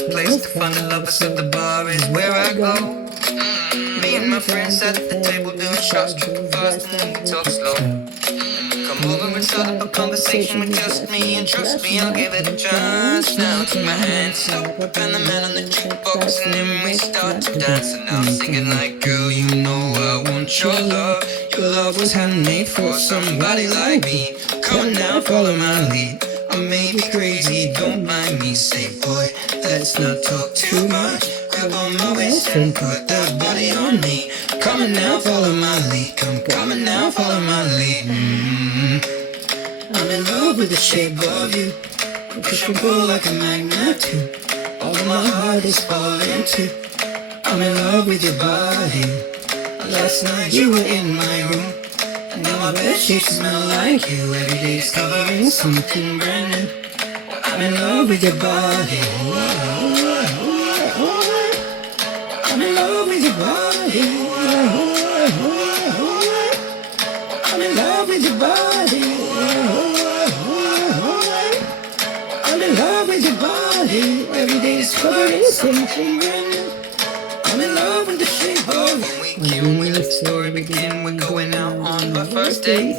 best place to find a lover, so the bar is where I go. Me and my friends at the table doing shots, tripping fast and we talk slow. Come over and start up a conversation with just me, and trust me, I'll give it a chance. Now take my hand, stop, and the man on the jukebox, and then we start to dance. And I'm singing like, girl, you know I want your love. Your love was handmade for somebody like me. Come on now, follow my lead. I may be crazy, don't mind me. Say, boy, let's not talk too much. Grab on my waist and put that body on me. Come on now, follow my lead. Come on now, follow my lead. I'm in love with the shape of you. You push and pull like a magnet too. All of my heart is falling too. I'm in love with your body. Last night you were in my room. And now my bedsheets smell like you. Every day's covering something brand new. I'm in love with your body. I'm in love with your body. I'm in love with your body. I'm in love with your body. Every day's covering something brand new. I'm in love with the shape of you. When we let the story begin, we're going out on our first date.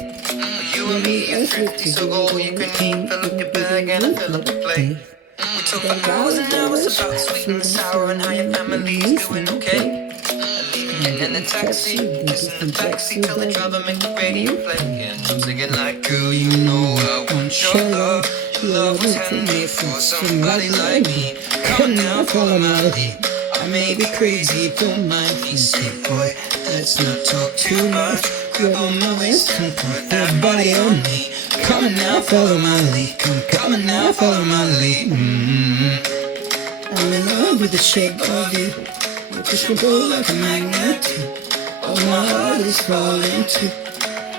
You and me are thrifty, so go all you can eat. Fill up your bag and I fill up the plate. We talk for hours and hours about sweet and sour and how your family's doing okay. Leaving in the taxi, kissing the backseat, tell the driver make the radio play. And I'm singing like, girl, you know I want your love. Your love was handmade for somebody like me. Come now, follow my lead. I may be crazy, don't mind me. Say, boy, let's not talk too much. Grab on my waist and put that body on me. Come on now, follow my lead. Come on now, follow my lead. I'm in love with the shape of you. You push and pull like a magnet too. Oh, my heart is falling too.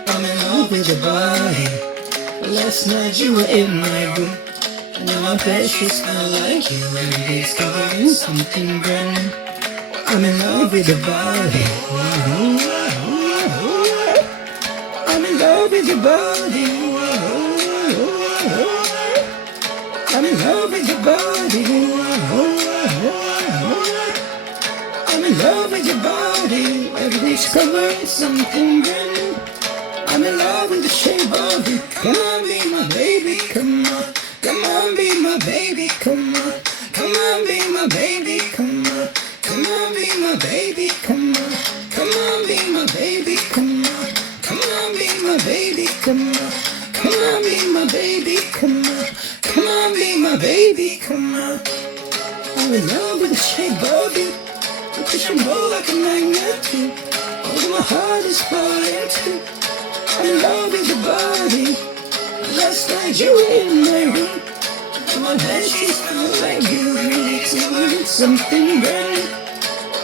I'm in love with your body. Last night you were in my room. And now my bedsheets smell like you. Every day's covering something brand new. I'm in love with your body. I'm in love with your body. I'm in love with your body. I'm in love with your body. Every day's covering something brand new. I'm in love with the shape of you. Come on, be my baby, come on. Come on, be my baby, come on. Come on, be my baby, come on. Come on, be my baby, come on. Come on, be my baby, come on. Come on, be my baby, come on. Come on, be my baby, come on. Come on, be my baby, come on. I'm in love with the shape of you. You push and roll like a magnet too. Oh, my heart is falling too. I'm in love with your body. Last night you were in my room. And my bedsheets smell like you. Really doing something brand new.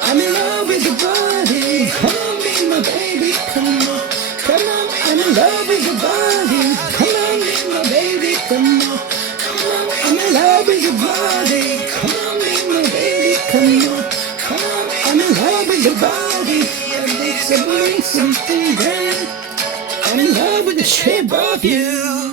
I'm in love with your body. Come on, be my baby, come on. Come on, I'm in love with your body. Come on, be my baby, come on. Come on, I'm in love with your body. Come on, be my baby, come on. Come on, I'm in love with your body. Every day's something brand new. I'm in love with the shape of you.